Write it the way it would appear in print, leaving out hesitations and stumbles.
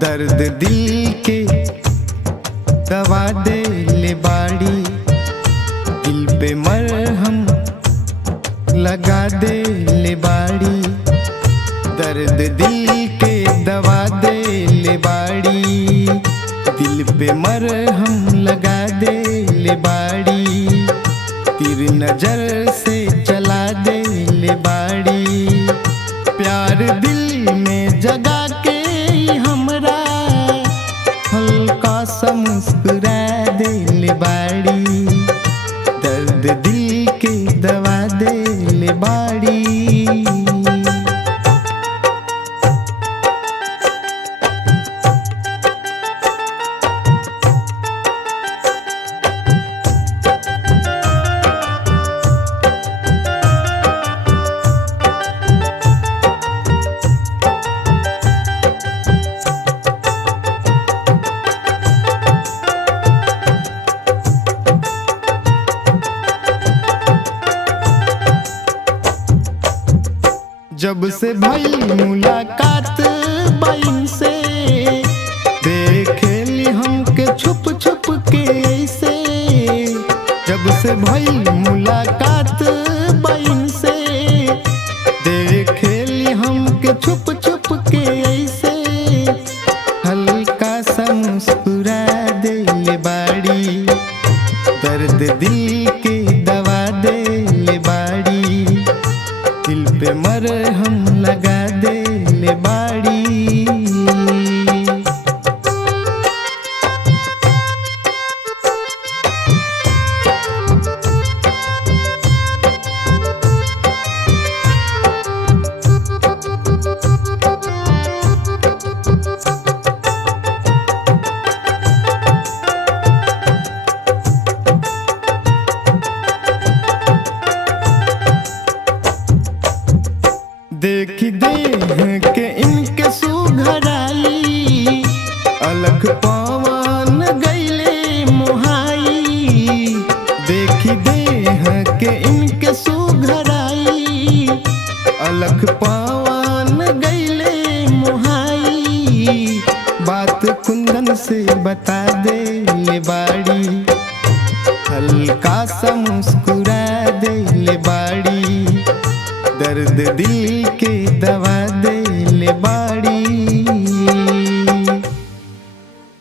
दर्द दिल के दवा दे ले बाड़ी, दिल पे मरहम लगा दे ले बाड़ी। दर्द दिल के दवा दे ले बाड़ी, दिल पे मरहम लगा दे ले बाड़ी। तीर नजर से चला दे ले बाड़ी, प्यार दिल में जगा के हमरा हल्का सा मुस्कुरा दे ले बाड़ी। दर्द दिल के दवा दे ले बाड़ी। जब से भई मुलाकात बाइन से, देखेली हमके छुप छुप के ऐसे। जब से भई मुलाकात बाइन से, देखेली हमके छुप छुप के ऐसे। हल्का सा मुस्कुरा दे ले बाड़ी, दर्द दिल के दवा दे ले बाड़ी। दिल पे मरहम लगा दे ले बाड़ी। देखी देह के इनके सुघराई, अलख पवन गईले मोहाई। देखी देह के इनके सुघराई, अलख पवन गईले मोहाई। बात कुंदन से बता दे ले बाड़ी, हल्का सा मुस्कुरा दे ले बाड़ी। दर्द दिल के दवा दे ले बाड़ी।